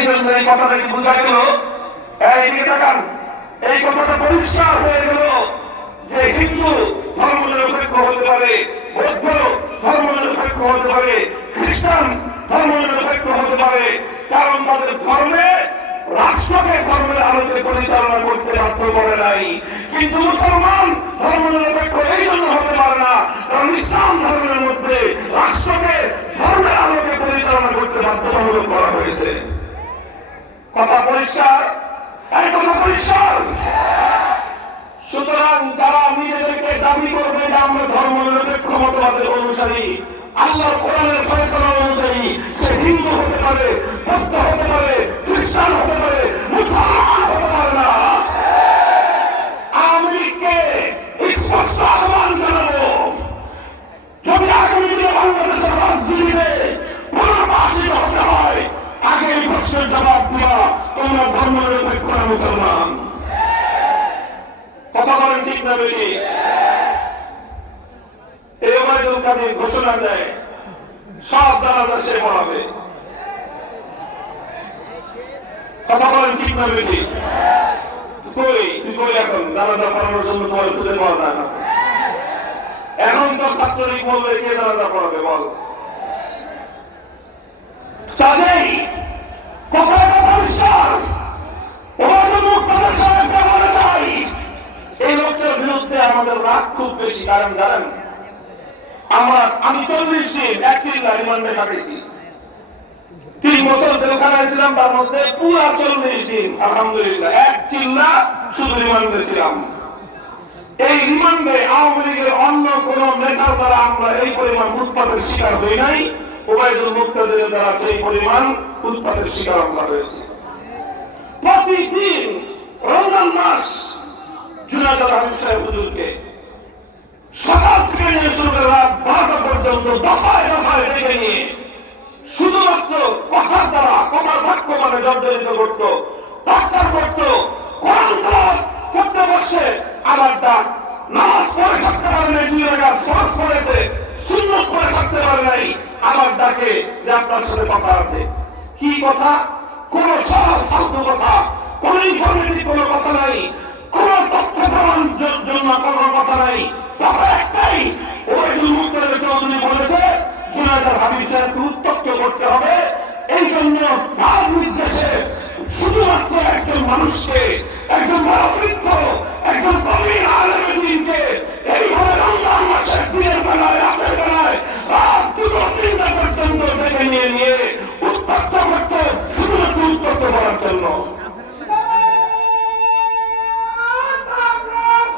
এই জন্য এই কথাটাকে বোঝা গেল, এইদিকে তাকান, এই কথাটা পরিষ্কার হয়ে গেল যে হিন্দু ধর্মনিরপেক্ষ হতে পারে, বৌদ্ধ ধর্মনিরপেক্ষ হতে পারে, খ্রিস্টান ধর্মনিরপেক্ষ হতে পারে, কারণ তাদের ধর্মে রাষ্ট্রকে ধর্মের আলোকে পরিচালনা করতে বাধ্য করে নাই। কিন্তু মুসলমান ধর্মনিরপেক্ষ এই জন্য হতে পারে না, কারণ ইসলাম ধর্মের মধ্যে রাষ্ট্রকে ধর্মের আলোকে পরিচালনা করতে বাধ্যতামূলক করা হয়েছে। কথা পরিষ্কার, এই কথা পরিষ্কার। সুতরাং যারা নিজেদেরকে দাবি করবে যে আমরা ধর্মনিরপেক্ষ মতবাদের অনুসারী, আল্লাহর কোরআনের ফয়সালা অনুযায়ী সে হিন্দু হতে পারে, বৌদ্ধ হতে পারে, খ্রিস্টান হতে পারে, মুসলমান হতে পারে না। আওয়ামী লীগকে স্পষ্ট আহ্বান জানাবো, যদি আগামী দিনে বাংলাদেশের রাজনীতিতে পুনর্বাসিত হতে হয়, আগে এই প্রশ্নের জবাব দিয়া তোমরা ধর্মনিরপেক্ষ না মুসলমান। কথা বলেন ঠিক না বেশি? এই ওবায়দুল কাদের ঘোষণা দেয় সব জানাজা সে পড়াবে। কথা বলেন ঠিক না বেশি? তুই কই এখন জানাজা পড়ানোর জন্য তোমার খুঁজে পাওয়া যায় না। এখন তো ছাত্রলীগ বলবে কে জানাজা পড়াবে বল? কাজেই কথাটা পরিষ্কার, এই লোকটার বিরুদ্ধে আমাদের রাগ খুব বেশি। কারণ জানেন, আমি 40 দিন এক চিল্লা রিমান্ডে কাটিয়েছি। 3 বছর জেলখানায় ছিলাম, তার মধ্যে পুরা 40 দিন আলহামদুলিল্লাহ এক চিল্লা শুধু রিমান্ডে ছিলাম। এই রিমান্ডে আওয়ামী লীগের অন্য কোন নেতার দ্বারা আমরা এই পরিমাণ উৎপাতের শিকার হই নাই, ওবায়দুল মুক্তাদের দ্বারা এই পরিমাণ উৎপাতের শিকার আমরা হয়েছি। প্রতিদিন রমজান মাস জুনায়দ হাবিব সাহেব হুজুরকে সকাল থেকে নিয়ে শুরু করে রাত 12টা পর্যন্ত দফায় দফায় ডেকে নিয়ে শুধুমাত্র কথার দ্বারা, কথার বাক্য মানে জর্জরিত করতো, টর্চার করতো। কোরআন তেলাওয়াত করতে বসে আমার ডাক, নামাজ পড়ে থাকতে পারে নাই, 2 রাকাত ফরজ পড়েছে, সুন্নাত পড়ে থাকতে পারে নাই, আমার ডাকে যে আপনার সাথে কথা আছে। কি কথা? কোন সহজ ফালতু কথা, কোন ইনফরমেটিভ কোনো কথা নাই, কোন তথ্য প্রমাণ জন্য কোনো কথা নাই। কথা একটাই, ওবায়দুল মুক্তাদির চৌধুরী বলেছে জুনায়দ হাবিব সাহেবকে উত্তপ্ত করতে হবে। এই জন্য তার নির্দেশে শুধুমাত্র একজন মানুষকে, একজন বড় বৃদ্ধ, একজন